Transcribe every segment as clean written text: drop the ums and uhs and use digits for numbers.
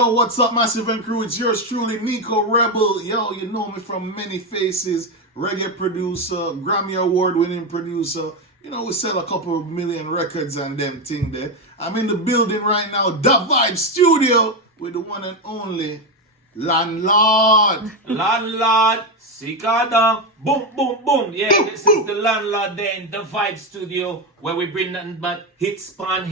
Yo, what's up, Massive and Crew? It's yours truly, Nicko Rebel. Yo, you know me from many faces. Reggae producer, Grammy award-winning producer. You know, we sell a couple of million records and them thing there. I'm in the building right now, the Vibez Studio, with the one and only Lan Lawd. Lan Lawd, Sikada, boom, boom, boom. Yeah, this is the Lan Lawd there in the Vibez Studio, where we bring nothing but hits, pan.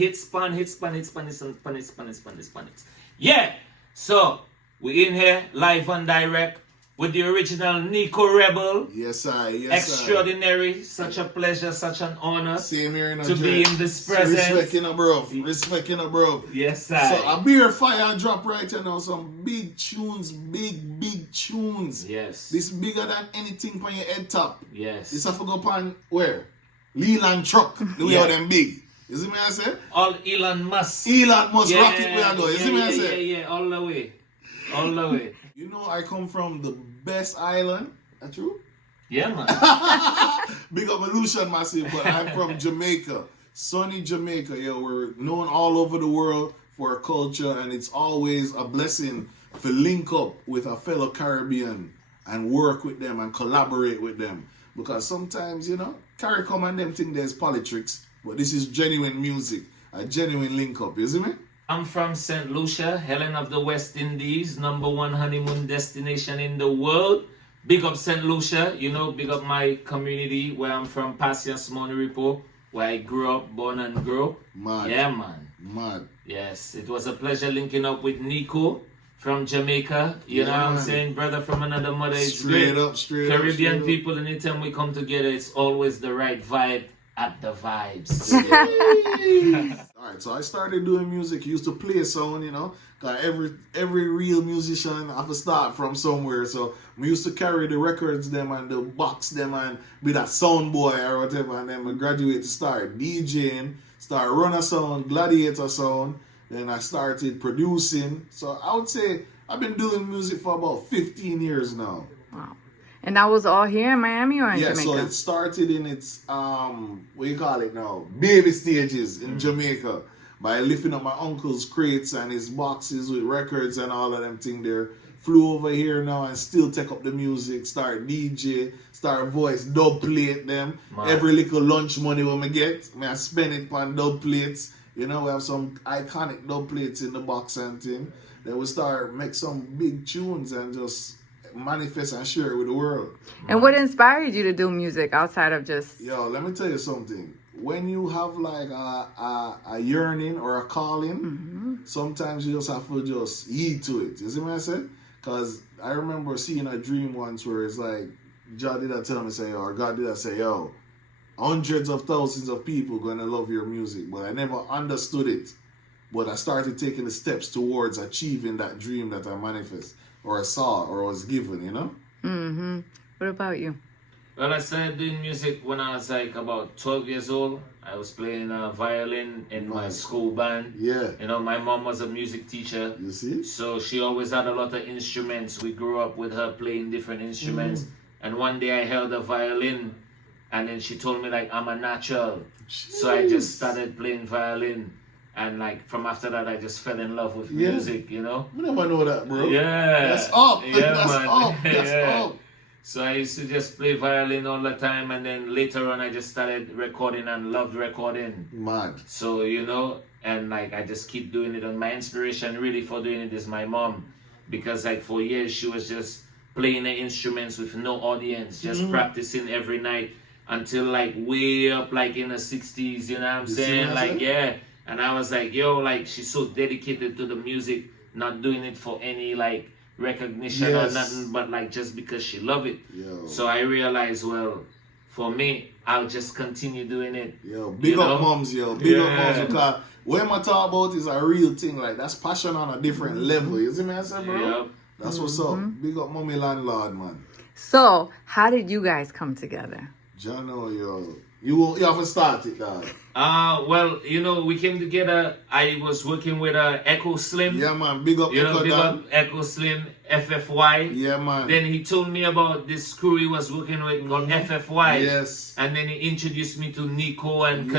Yeah, so we in here live and direct with the original Nicko Rebel. Yes, I. Extraordinary, such a pleasure, such an honor. Same here in to be in this presence. Respecting a bro. Yes, sir. So a beer fire drop right here now. Some big tunes, big tunes. Yes. This bigger than anything on your head top. Yes. This have to go upon where? Leland truck. The way how them big. You see me I say? All Elon Musk. Elon Musk rocket where I go. You see me I say? Yeah, all the way. All the way. You know I come from the best island. That true? Yeah, man. Big up Illusion Massive, but I'm from Jamaica. Sunny Jamaica. Yeah, we're known all over the world for our culture, and it's always a blessing to link up with a fellow Caribbean and work with them and collaborate with them. Because sometimes, you know, CARICOM and them think there's politics, but this is genuine music, a genuine link up. You see me? I'm from St. Lucia, Helen of the West Indies, #1 honeymoon destination in the world. Big up St. Lucia, you know, big up my community where I'm from, Patience Monoripo, where I grew up, born and grew. Mad. Yeah, man. Mad. Yes, it was a pleasure linking up with Nicko from Jamaica. You know what I'm saying? Brother from another mother. It's straight great. up. Caribbean people, anytime we come together, it's always the right vibe at the Vibes. Alright, so I started doing music, used to play sound, you know. Cause every real musician have to start from somewhere. So we used to carry the records them and the box them and be that sound boy or whatever, and then we graduate to start DJing, start runner sound, gladiator sound. Then I started producing. So I would say I've been doing music for about 15 years now. Wow. And that was all here in Miami or in Jamaica? So it started in its, what you call it now, baby stages in Jamaica by lifting up my uncle's crates and his boxes with records and all of them things there. Flew over here now and still take up the music, start DJ, start voice, dub plate them. Man. Every little lunch money when I get, I spend it on dub plates. You know, we have some iconic dub plates in the box and thing. Then we start make some big tunes and just manifest and share it with the world. And what inspired you to do music outside of just... Yo, let me tell you something. When you have like a yearning or a calling, sometimes you just have to just heed to it. You see what I said? Because I remember seeing a dream once where it's like, God did I tell me, say, or God did I say, yo, hundreds of thousands of people gonna love your music. But I never understood it. But I started taking the steps towards achieving that dream that I manifest. Or I saw, or was given, you know? What about you? Well, I started doing music when I was like about 12 years old. I was playing violin in my school band. Yeah. You know, my mom was a music teacher. You see? So she always had a lot of instruments. We grew up with her playing different instruments. And one day I held a violin, and then she told me like, I'm a natural. Jeez. So I just started playing violin. And like from after that, I just fell in love with music, you know? I never know that, bro. Yeah. That's up. Yeah, that's man. up. That's up. So I used to just play violin all the time. And then later on, I just started recording and loved recording. Mad. So, you know, and like I just keep doing it. And my inspiration really for doing it is my mom. Because like for years, she was just playing the instruments with no audience. Just practicing every night until like way up like in the 60s, you know what I'm saying? Like, yeah. And I was like, yo, like, she's so dedicated to the music, not doing it for any, like, recognition or nothing, but, like, just because she love it. Yo. So I realized, well, for me, I'll just continue doing it. Yo, big up moms, yo. Big up moms, because what I talk about is a real thing. Like, that's passion on a different level. You see me, I said, bro? Yep. That's what's up. Big up mommy Lan Lawd, man. So, how did you guys come together? Jano, yo. You haven't started, dog. Well, you know, we came together. I was working with Echo Slim. Yeah, man. Big up, you know, big up Echo Slim, FFY. Yeah, man. Then he told me about this crew he was working with called FFY. Yes. And then he introduced me to Nicko and Yeah,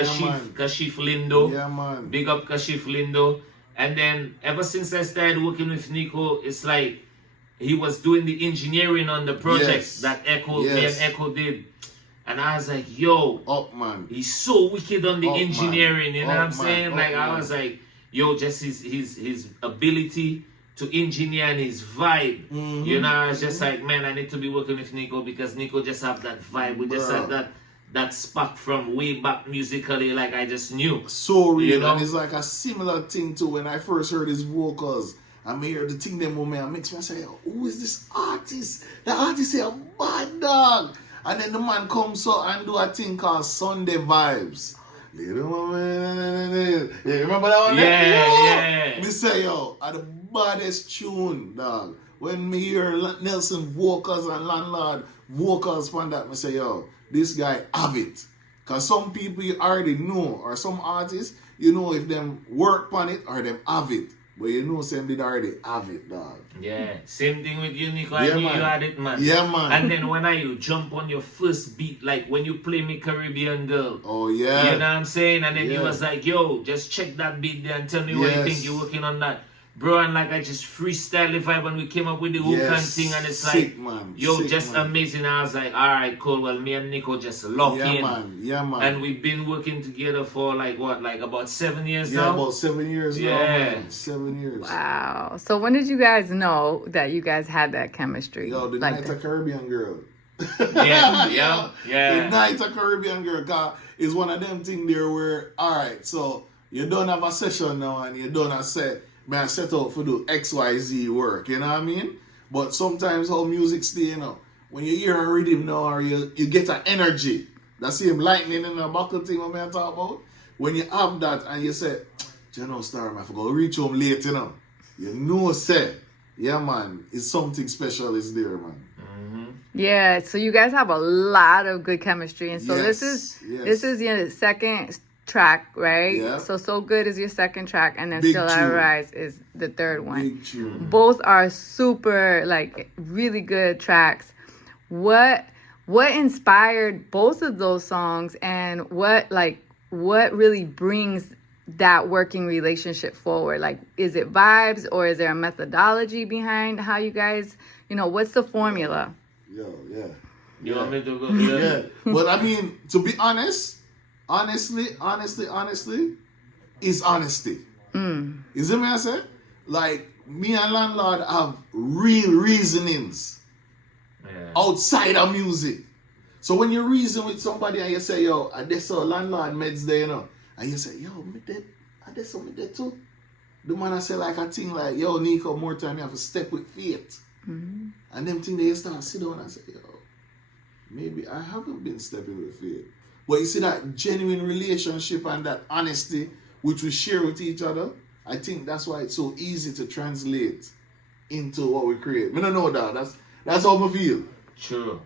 Kashif Lindo. Yeah, man. Big up Kashif Lindo. And then ever since I started working with Nicko, it's like he was doing the engineering on the projects that Echo, me and Echo did. And I was like, yo, man. He's so wicked on the engineering, you know what I'm saying? Like I man. was like, yo, just his ability to engineer and his vibe. You know, I was just like, man, I need to be working with Nicko because Nicko just have that vibe. We just have that spark from way back musically, like I just knew. So real, you know? and it's like a similar thing to when I first heard his vocals. I hear the thing them moment makes me say, who is this artist? The artist say a bad dog. And then the man comes up and do a thing called Sunday Vibes. Little woman. Yeah, remember that one? Yeah. Me say, yo, are the baddest tune, dog. When me hear Nelson vocals and Lan Lawd vocals from that, me say, yo, this guy have it. Because some people you already know, or some artists, you know if them work on it or them have it. But you know some did already have it, dog. Yeah, same thing with you, Nicko. I knew you had it, man. Yeah, man. And then when I jump on your first beat, like when you play me Caribbean Girl. Oh, yeah. You know what I'm saying? And then you was like, yo, just check that beat there and tell me what you think you're working on that. Bro, and like I just freestyle the vibe and we came up with the hook and thing and it's sick, like, man. yo, sick, just man. amazing. I was like, all right, cool. Well, me and Nicko just lock in. Yeah, man. And we've been working together for like what, like about 7 years now? Yeah, about 7 years now, man. 7 years. Wow. So when did you guys know that you guys had that chemistry? Yo, the like Night of Caribbean Girl. Yeah. The Night of Caribbean Girl, cause it's one of them things there where, all right, so you don't have a session now and you don't have set, man, set out for do XYZ work, you know what I mean? But sometimes how music stay, you know, when you hear a rhythm now or you get an energy, that same lightning in the buckle thing what I talk about, when you have that and you say, you know, Star, man, I forgot to reach home late, you know, say, yeah, man, it's something special is there, man. Yeah, so you guys have a lot of good chemistry, and so this is your second track, right? Yeah. So Good is your second track, and then Big Still I tune. Rise is the third one. Big tune. Both are super, like, really good tracks. What inspired both of those songs, and what really brings that working relationship forward? Like, is it vibes, or is there a methodology behind how you guys, what's the formula? Yeah. You want me to go? Yeah. But I mean, to be honest, honestly, is honesty. You see me I say? Like, me and Lan Lawd have real reasonings outside of music. So when you reason with somebody and you say, yo, I just saw Lan Lawd meds there, and you say, yo, I just saw me there too. The man I say like a thing like, yo, Nicko, more time you have to step with faith. And them thing they start sit down and say, yo, maybe I haven't been stepping with faith. But you see that genuine relationship and that honesty which we share with each other, I think that's why it's so easy to translate into what we create. I don't know that. That's how I feel. True.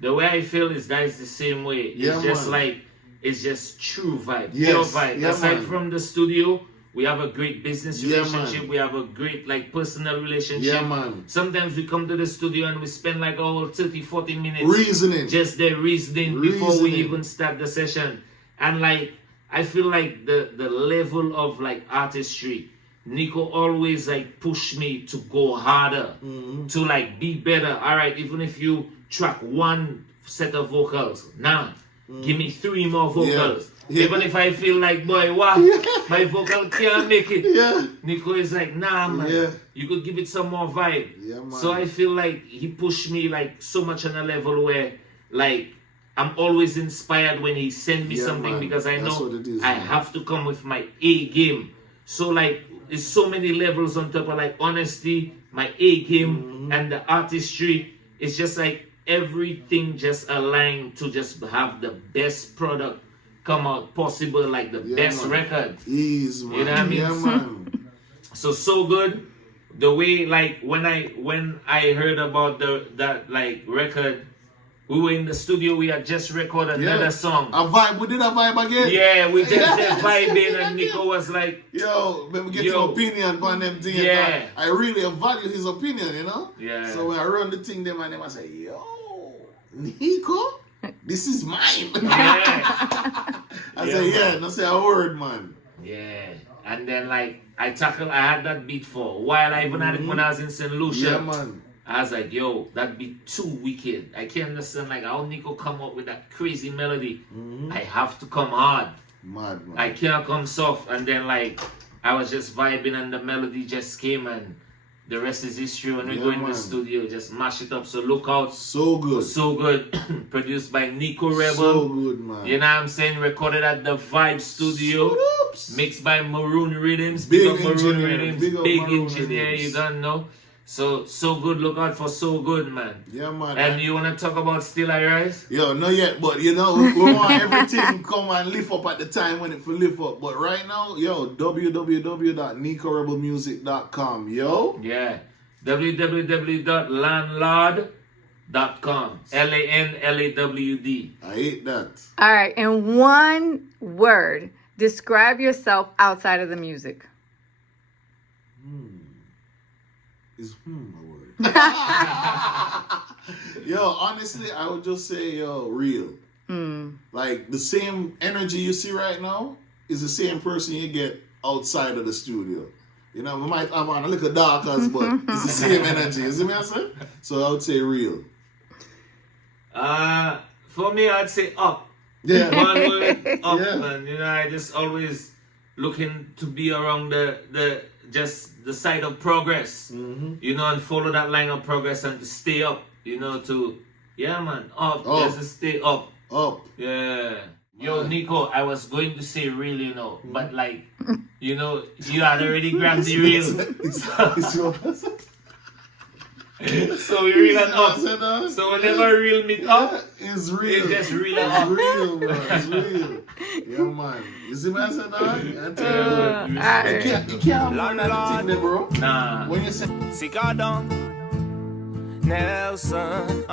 The way I feel is that it's the same way. It's just like, it's just true vibe, pure vibe. Aside from the studio, we have a great business relationship. We have a great personal relationship. Yeah, man. Sometimes we come to the studio and we spend like 30, 40 minutes reasoning. Just the reasoning before we even start the session. And I feel like the level of artistry, Nicko always push me to go harder, to be better. All right, even if you track one set of vocals, give me 3 more vocals. Even if I feel like, boy, what? My vocal can't make it. Nicko is like, nah, man. You could give it some more vibe. So I feel like he pushed me so much on a level where I'm always inspired when he send me something because I know I have to come with my A game. So there's so many levels on top of honesty, my A game, and the artistry. It's just everything just aligned to just have the best product come out possible, the best record. Ease, man. You know what I mean? Yeah, man. So good. The way when I heard about that record, we were in the studio, we had just recorded another song. A vibe, we did a vibe again? Yeah, we just did vibing and Nicko was like, yo, let me get your opinion on them things. Yeah. I really value his opinion, Yeah. So when I run the thing, them and them I say, yo, Nicko, this is mine. Yeah. I say, I say a word, man. Yeah. And then like I had that beat for a while. I even had it when I was in St. Lucia. Yeah, man. I was like, yo, that beat too wicked. I can't understand like how Nicko come up with that crazy melody. I have to come hard. Mad, man. I can't come soft. And then like I was just vibing and the melody just came and the rest is history. When we go in the studio, just mash it up. So look out. So good. So good. Produced by Nicko Rebel. So good, man. You know what I'm saying? Recorded at the Vibez Studio. Mixed by Maroon Rhythms. Big up Maroon engineer, Rhythms. big up Big Maroon engineer, Rhythms. you don't know. So good. Look out for So Good, man. Yeah, man. And you want to talk about Still I Rise? Yo, not yet, but you know, we want everything come and lift up at the time when it will lift up. But right now, yo, www.NickoRebelmusic.com, yo. Yeah. www.lanlawd.com. LANLAWD. I hate that. All right, in one word, describe yourself outside of the music. Is a word. Yo, honestly, I would just say, yo, real. Like, the same energy you see right now is the same person you get outside of the studio. You know, we might have on a little darkers, but it's the same energy. You see me, I say? So I would say real. For me, I'd say up. Yeah. One word, up, Yeah. man. You know, I just always looking to be around the side of progress. You know, and follow that line of progress and to stay up. You know, man, up. Just to stay up. Up. Yeah. Yo, Nicko, I was going to say real, you know, but like, you know, you had already grabbed the real. So we reel and up. So whenever real meet up, it's real. it's just real and It's up. real, man. It's real. Yeah, man. You see me, I said, dog? I tell you, you can't Lan that Lawd. thing there, bro. Nah. When you say, Cicardon, Nelson,